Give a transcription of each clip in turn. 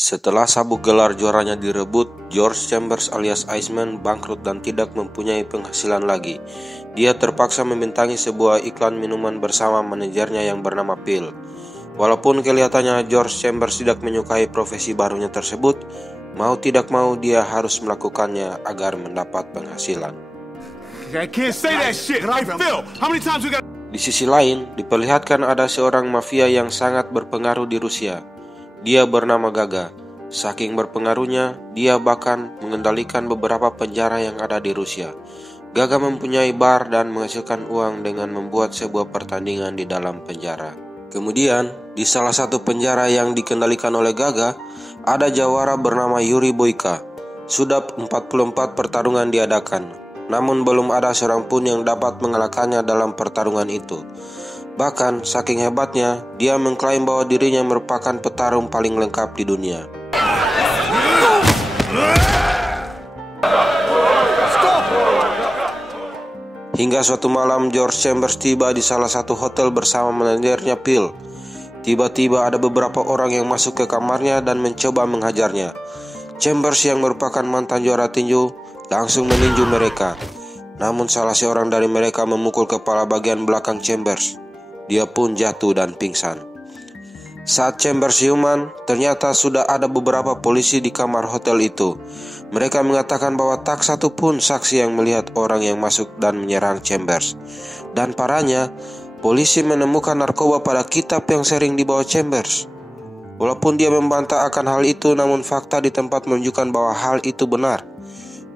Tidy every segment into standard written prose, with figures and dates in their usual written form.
Setelah sabuk gelar juaranya direbut, George Chambers alias Iceman bangkrut dan tidak mempunyai penghasilan lagi. Dia terpaksa membintangi sebuah iklan minuman bersama manajernya yang bernama Phil. Walaupun kelihatannya George Chambers tidak menyukai profesi barunya tersebut, mau tidak mau dia harus melakukannya agar mendapat penghasilan. Di sisi lain, diperlihatkan ada seorang mafia yang sangat berpengaruh di Rusia. Dia bernama Gaga. Saking berpengaruhnya, dia bahkan mengendalikan beberapa penjara yang ada di Rusia. Gaga mempunyai bar dan menghasilkan uang dengan membuat sebuah pertandingan di dalam penjara. Kemudian, di salah satu penjara yang dikendalikan oleh Gaga, ada jawara bernama Yuri Boyka. Sudah 44 pertarungan diadakan, namun belum ada seorang pun yang dapat mengalahkannya dalam pertarungan itu. Bahkan, saking hebatnya, dia mengklaim bahwa dirinya merupakan petarung paling lengkap di dunia. Hingga suatu malam, George Chambers tiba di salah satu hotel bersama manajernya Phil. Tiba-tiba ada beberapa orang yang masuk ke kamarnya dan mencoba menghajarnya. Chambers yang merupakan mantan juara tinju langsung meninju mereka. Namun salah seorang dari mereka memukul kepala bagian belakang Chambers. Dia pun jatuh dan pingsan. Saat Chambers siuman, ternyata sudah ada beberapa polisi di kamar hotel itu. Mereka mengatakan bahwa tak satu pun saksi yang melihat orang yang masuk dan menyerang Chambers. Dan parahnya, polisi menemukan narkoba pada kitab yang sering dibawa Chambers. Walaupun dia membantah akan hal itu, namun fakta di tempat menunjukkan bahwa hal itu benar.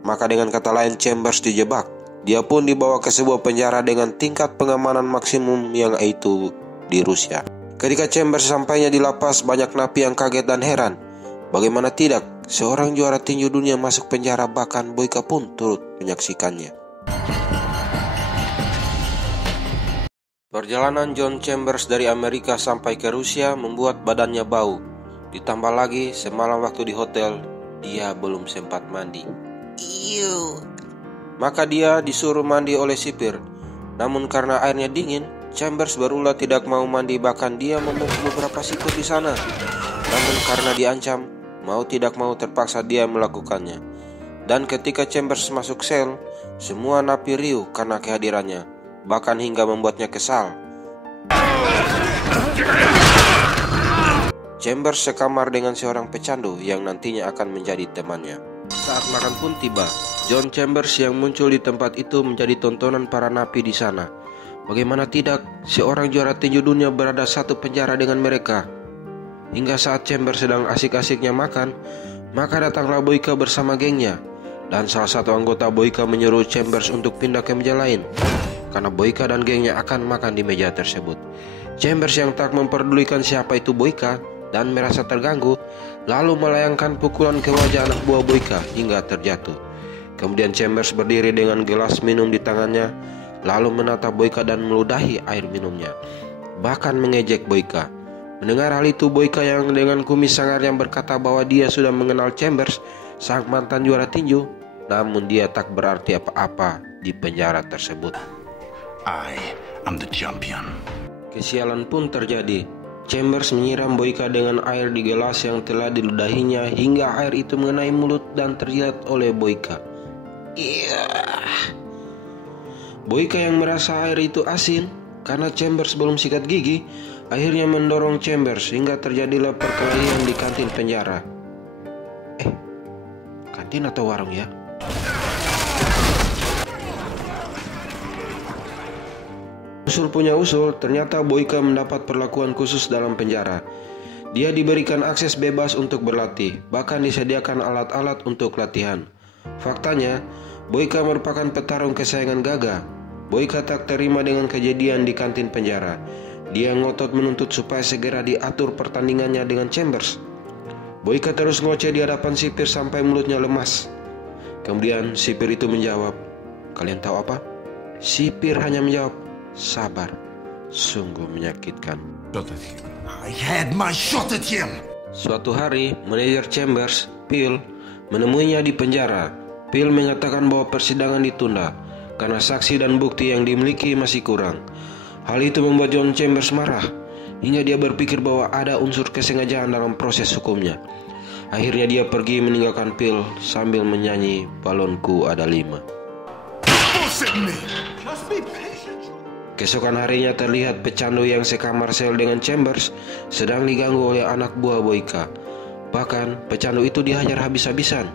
Maka dengan kata lain, Chambers dijebak. Dia pun dibawa ke sebuah penjara dengan tingkat pengamanan maksimum yang itu di Rusia. Ketika Chambers sampainya di lapas, banyak napi yang kaget dan heran. Bagaimana tidak, seorang juara tinju dunia masuk penjara, bahkan Boyka pun turut menyaksikannya. Perjalanan John Chambers dari Amerika sampai ke Rusia membuat badannya bau. Ditambah lagi, semalam waktu di hotel, dia belum sempat mandi. Maka dia disuruh mandi oleh sipir. Namun karena airnya dingin, Chambers berulah tidak mau mandi, bahkan dia memukul beberapa sipir di sana. Namun karena diancam, mau tidak mau terpaksa dia melakukannya. Dan ketika Chambers masuk sel, semua napi riuh karena kehadirannya, bahkan hingga membuatnya kesal. Chambers sekamar dengan seorang pecandu yang nantinya akan menjadi temannya. Saat makan pun tiba, John Chambers yang muncul di tempat itu menjadi tontonan para napi di sana. Bagaimana tidak, seorang juara tinju dunia berada satu penjara dengan mereka. Hingga saat Chambers sedang asik-asiknya makan, maka datanglah Boyka bersama gengnya. Dan salah satu anggota Boyka menyuruh Chambers untuk pindah ke meja lain, karena Boyka dan gengnya akan makan di meja tersebut. Chambers yang tak memperdulikan siapa itu Boyka dan merasa terganggu, lalu melayangkan pukulan ke wajah anak buah Boyka hingga terjatuh. Kemudian Chambers berdiri dengan gelas minum di tangannya, lalu menatap Boyka dan meludahi air minumnya, bahkan mengejek Boyka. Mendengar hal itu, Boyka yang dengan kumis sangarnya berkata bahwa dia sudah mengenal Chambers, sang mantan juara tinju, namun dia tak berarti apa-apa di penjara tersebut. I am the champion. Kesialan pun terjadi. Chambers menyiram Boyka dengan air di gelas yang telah diludahinya hingga air itu mengenai mulut dan terjilat oleh Boyka. Boyka yang merasa air itu asin karena Chambers belum sikat gigi, akhirnya mendorong Chambers hingga terjadilah perkelahian di kantin penjara. Kantin atau warung ya? Usul punya usul, ternyata Boyka mendapat perlakuan khusus dalam penjara. Dia diberikan akses bebas untuk berlatih, bahkan disediakan alat-alat untuk latihan. Faktanya, Boyka merupakan petarung kesayangan Gaga. Boyka tak terima dengan kejadian di kantin penjara. Dia ngotot menuntut supaya segera diatur pertandingannya dengan Chambers. Boyka terus ngoceh di hadapan sipir sampai mulutnya lemas. Kemudian sipir itu menjawab, "Kalian tahu apa?" Sipir hanya menjawab, "Sabar." Sungguh menyakitkan. I had my shot at him. Suatu hari, manajer Chambers, Phil, menemuinya di penjara. Phil mengatakan bahwa persidangan ditunda karena saksi dan bukti yang dimiliki masih kurang. Hal itu membuat John Chambers marah, hingga dia berpikir bahwa ada unsur kesengajaan dalam proses hukumnya. Akhirnya dia pergi meninggalkan Phil sambil menyanyi balonku ada 5. Keesokan harinya terlihat pecandu yang sekamar sel dengan Chambers sedang diganggu oleh anak buah Boyka. Bahkan pecandu itu dihajar habis-habisan.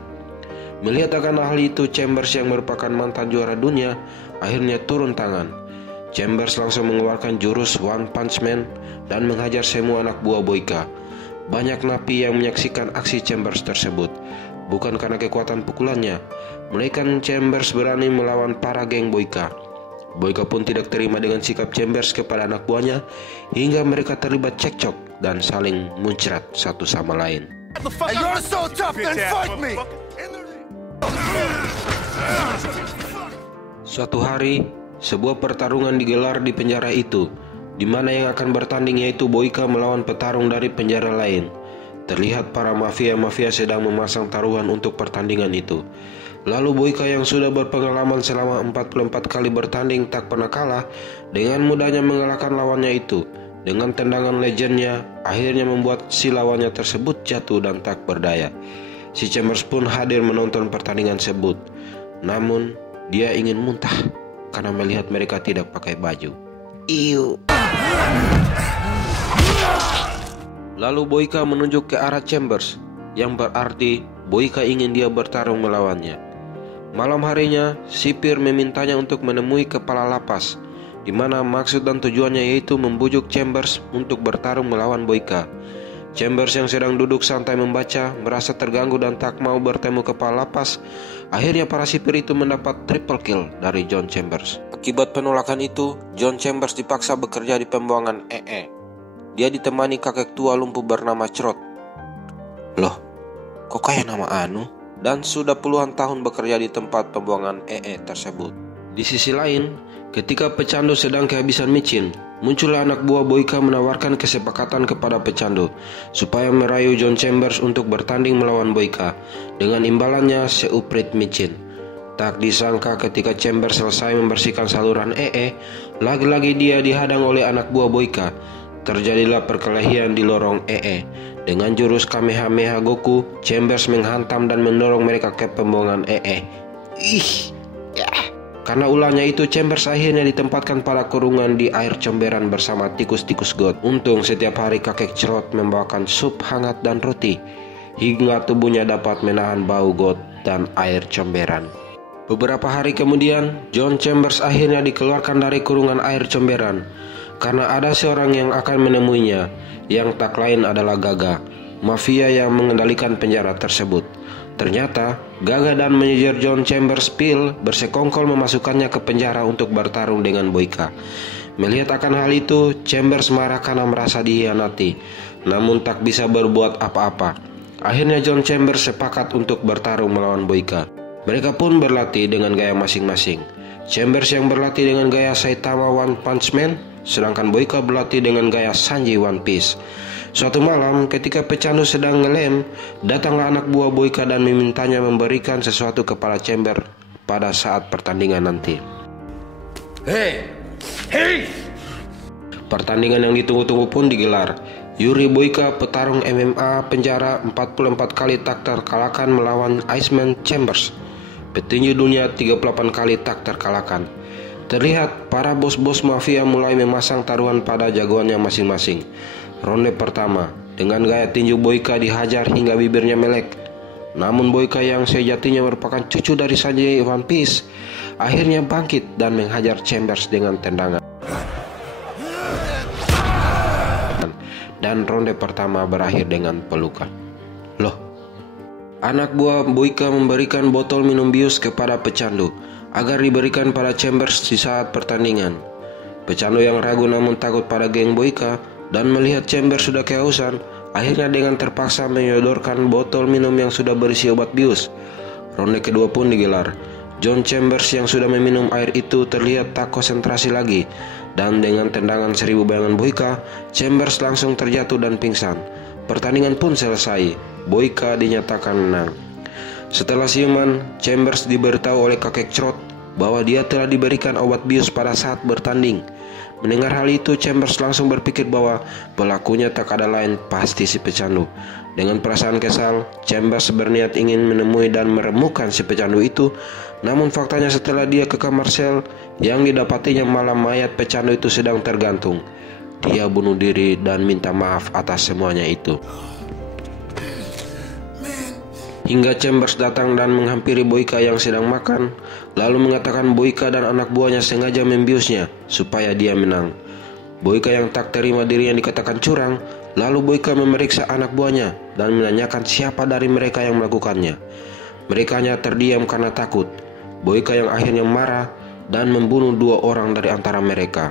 Melihat akan hal itu, Chambers yang merupakan mantan juara dunia akhirnya turun tangan. Chambers langsung mengeluarkan jurus One Punch Man dan menghajar semua anak buah Boyka. Banyak napi yang menyaksikan aksi Chambers tersebut. Bukan karena kekuatan pukulannya, melainkan Chambers berani melawan para geng Boyka. Boyka pun tidak terima dengan sikap Chambers kepada anak buahnya, hingga mereka terlibat cekcok dan saling muncrat satu sama lain. Suatu hari, sebuah pertarungan digelar di penjara itu, di mana yang akan bertanding yaitu Boyka melawan petarung dari penjara lain. Terlihat para mafia-mafia sedang memasang taruhan untuk pertandingan itu. Lalu Boyka yang sudah berpengalaman selama 44 kali bertanding tak pernah kalah, dengan mudahnya mengalahkan lawannya itu. Dengan tendangan legendnya, akhirnya membuat si lawannya tersebut jatuh dan tak berdaya. Si Chambers pun hadir menonton pertandingan tersebut. Namun, dia ingin muntah karena melihat mereka tidak pakai baju. Iu. Lalu Boyka menunjuk ke arah Chambers, yang berarti Boyka ingin dia bertarung melawannya. Malam harinya, sipir memintanya untuk menemui kepala lapas, di mana maksud dan tujuannya yaitu membujuk Chambers untuk bertarung melawan Boyka. Chambers yang sedang duduk santai membaca, merasa terganggu dan tak mau bertemu kepala lapas. Akhirnya para sipir itu mendapat triple kill dari John Chambers. Akibat penolakan itu, John Chambers dipaksa bekerja di pembuangan EE. Dia ditemani kakek tua lumpuh bernama Crot. Loh, kok kayak nama Anu? Dan sudah puluhan tahun bekerja di tempat pembuangan EE tersebut. Di sisi lain, ketika pecandu sedang kehabisan micin, muncullah anak buah Boyka menawarkan kesepakatan kepada pecandu supaya merayu John Chambers untuk bertanding melawan Boyka dengan imbalannya seuprit micin. Tak disangka ketika Chambers selesai membersihkan saluran EE, lagi-lagi dia dihadang oleh anak buah Boyka. Terjadilah perkelahian di lorong EE. Dengan jurus Kamehameha Goku, Chambers menghantam dan mendorong mereka ke pembuangan EE. Karena ulahnya itu, Chambers akhirnya ditempatkan pada kurungan di air comberan bersama tikus-tikus got. Untung setiap hari kakek Crot membawakan sup hangat dan roti, hingga tubuhnya dapat menahan bau got dan air comberan. Beberapa hari kemudian, John Chambers akhirnya dikeluarkan dari kurungan air comberan, karena ada seorang yang akan menemuinya, yang tak lain adalah Gaga, mafia yang mengendalikan penjara tersebut. Ternyata, Gaga dan manajer John Chambers Phil bersekongkol memasukkannya ke penjara untuk bertarung dengan Boyka. Melihat akan hal itu, Chambers marah karena merasa dihianati, namun tak bisa berbuat apa-apa. Akhirnya John Chambers sepakat untuk bertarung melawan Boyka. Mereka pun berlatih dengan gaya masing-masing. Chambers yang berlatih dengan gaya Saitama One Punch Man, sedangkan Boyka berlatih dengan gaya Sanji One Piece. Suatu malam ketika pecandu sedang ngelem, datanglah anak buah Boyka dan memintanya memberikan sesuatu kepada Chambers pada saat pertandingan nanti. Hey! Pertandingan yang ditunggu-tunggu pun digelar. Yuri Boyka, petarung MMA penjara 44 kali tak terkalahkan melawan Iceman Chambers, petinju dunia 38 kali tak terkalahkan. Terlihat para bos-bos mafia mulai memasang taruhan pada jagoannya masing-masing. Ronde pertama, dengan gaya tinju Boyka dihajar hingga bibirnya melek. Namun Boyka yang sejatinya merupakan cucu dari Sanji One Piece, akhirnya bangkit dan menghajar Chambers dengan tendangan. Dan ronde pertama berakhir dengan pelukan. Loh, anak buah Boyka memberikan botol minum bius kepada pecandu agar diberikan pada Chambers di saat pertandingan. Pecandu yang ragu namun takut pada geng Boyka dan melihat Chambers sudah kehausan, akhirnya dengan terpaksa menyodorkan botol minum yang sudah berisi obat bius. Ronde kedua pun digelar. John Chambers yang sudah meminum air itu terlihat tak konsentrasi lagi, dan dengan tendangan 1000 bayangan Boyka, Chambers langsung terjatuh dan pingsan. Pertandingan pun selesai. Boyka dinyatakan menang. Setelah siuman, Chambers diberitahu oleh kakek Crot bahwa dia telah diberikan obat bius pada saat bertanding. Mendengar hal itu, Chambers langsung berpikir bahwa pelakunya tak ada lain pasti si pecandu. Dengan perasaan kesal, Chambers berniat ingin menemui dan meremukkan si pecandu itu. Namun faktanya setelah dia ke kamar sel, yang didapatinya malah mayat pecandu itu sedang tergantung. Dia bunuh diri dan minta maaf atas semuanya itu. Hingga Chambers datang dan menghampiri Boyka yang sedang makan, lalu mengatakan Boyka dan anak buahnya sengaja membiusnya supaya dia menang. Boyka yang tak terima dirinya dikatakan curang, lalu Boyka memeriksa anak buahnya dan menanyakan siapa dari mereka yang melakukannya. Mereka hanya terdiam karena takut. Boyka yang akhirnya marah dan membunuh 2 orang dari antara mereka.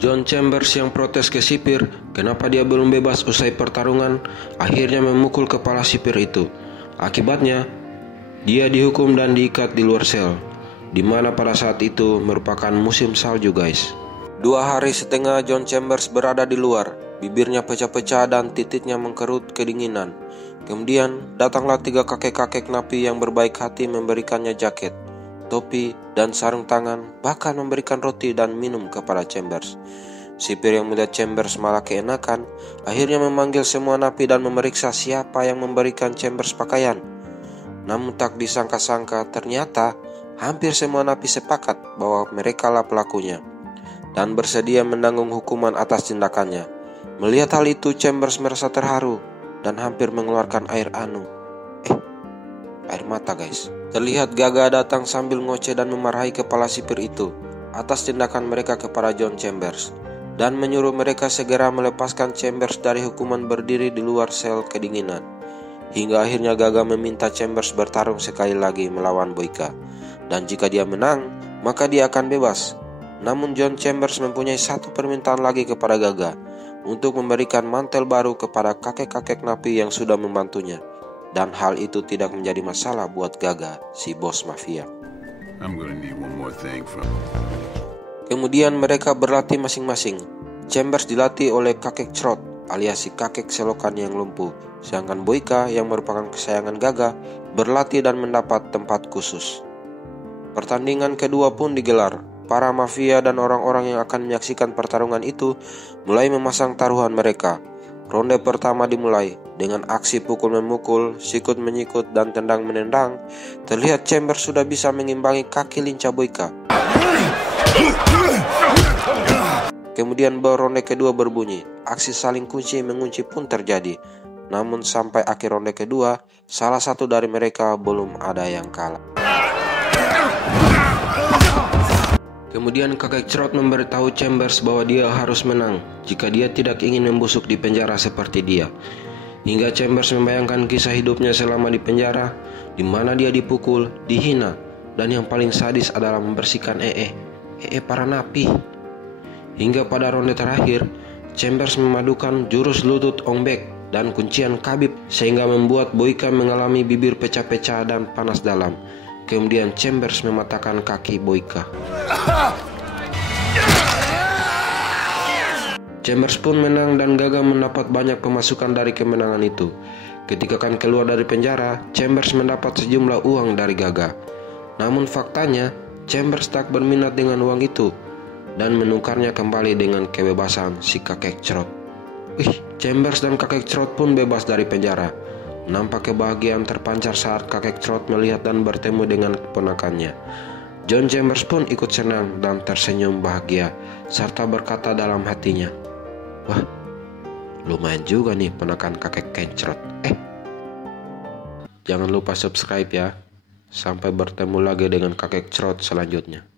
John Chambers yang protes ke sipir kenapa dia belum bebas usai pertarungan, akhirnya memukul kepala sipir itu. Akibatnya, dia dihukum dan diikat di luar sel, di mana pada saat itu merupakan musim salju guys. 2 hari setengah John Chambers berada di luar, bibirnya pecah-pecah dan titiknya mengkerut kedinginan. Kemudian datanglah 3 kakek-kakek napi yang berbaik hati memberikannya jaket, topi, dan sarung tangan, bahkan memberikan roti dan minum kepada Chambers. Sipir yang melihat Chambers malah keenakan, akhirnya memanggil semua napi dan memeriksa siapa yang memberikan Chambers pakaian. Namun tak disangka-sangka, ternyata hampir semua napi sepakat bahwa merekalah pelakunya dan bersedia menanggung hukuman atas tindakannya. Melihat hal itu, Chambers merasa terharu dan hampir mengeluarkan air mata guys. Terlihat Gaga datang sambil ngoceh dan memarahi kepala sipir itu atas tindakan mereka kepada John Chambers dan menyuruh mereka segera melepaskan Chambers dari hukuman berdiri di luar sel kedinginan. Hingga akhirnya Gaga meminta Chambers bertarung sekali lagi melawan Boyka, dan jika dia menang, maka dia akan bebas. Namun John Chambers mempunyai satu permintaan lagi kepada Gaga, untuk memberikan mantel baru kepada kakek-kakek napi yang sudah membantunya. Dan hal itu tidak menjadi masalah buat Gaga, si bos mafia. Kemudian mereka berlatih masing-masing. Chambers dilatih oleh kakek Crot, alias si kakek selokan yang lumpuh. Sedangkan Boyka yang merupakan kesayangan Gaga berlatih dan mendapat tempat khusus. Pertandingan kedua pun digelar. Para mafia dan orang-orang yang akan menyaksikan pertarungan itu mulai memasang taruhan mereka. Ronde pertama dimulai dengan aksi pukul-memukul, sikut-menyikut, dan tendang-menendang. Terlihat Chambers sudah bisa mengimbangi kaki lincah Boyka. Kemudian ronde kedua berbunyi. Aksi saling kunci-mengunci pun terjadi. Namun sampai akhir ronde kedua, salah satu dari mereka belum ada yang kalah. Kemudian kakek Crot memberitahu Chambers bahwa dia harus menang jika dia tidak ingin membusuk di penjara seperti dia. Hingga Chambers membayangkan kisah hidupnya selama di penjara, di mana dia dipukul, dihina, dan yang paling sadis adalah membersihkan para napi. Hingga pada ronde terakhir, Chambers memadukan jurus lutut ongbek dan kuncian Khabib sehingga membuat Boyka mengalami bibir pecah-pecah dan panas dalam. Kemudian Chambers mematahkan kaki Boyka. Chambers pun menang dan Gaga mendapat banyak pemasukan dari kemenangan itu. Ketika akan keluar dari penjara, Chambers mendapat sejumlah uang dari Gaga. Namun faktanya, Chambers tak berminat dengan uang itu dan menukarnya kembali dengan kebebasan si kakek Crot. Chambers dan kakek Crot pun bebas dari penjara. Nampak kebahagiaan terpancar saat kakek Crot melihat dan bertemu dengan keponakannya. John Chambers pun ikut senang dan tersenyum bahagia serta berkata dalam hatinya, "Wah, lumayan juga nih ponakan kakek Crot." Jangan lupa subscribe ya. Sampai bertemu lagi dengan kakek Crot selanjutnya.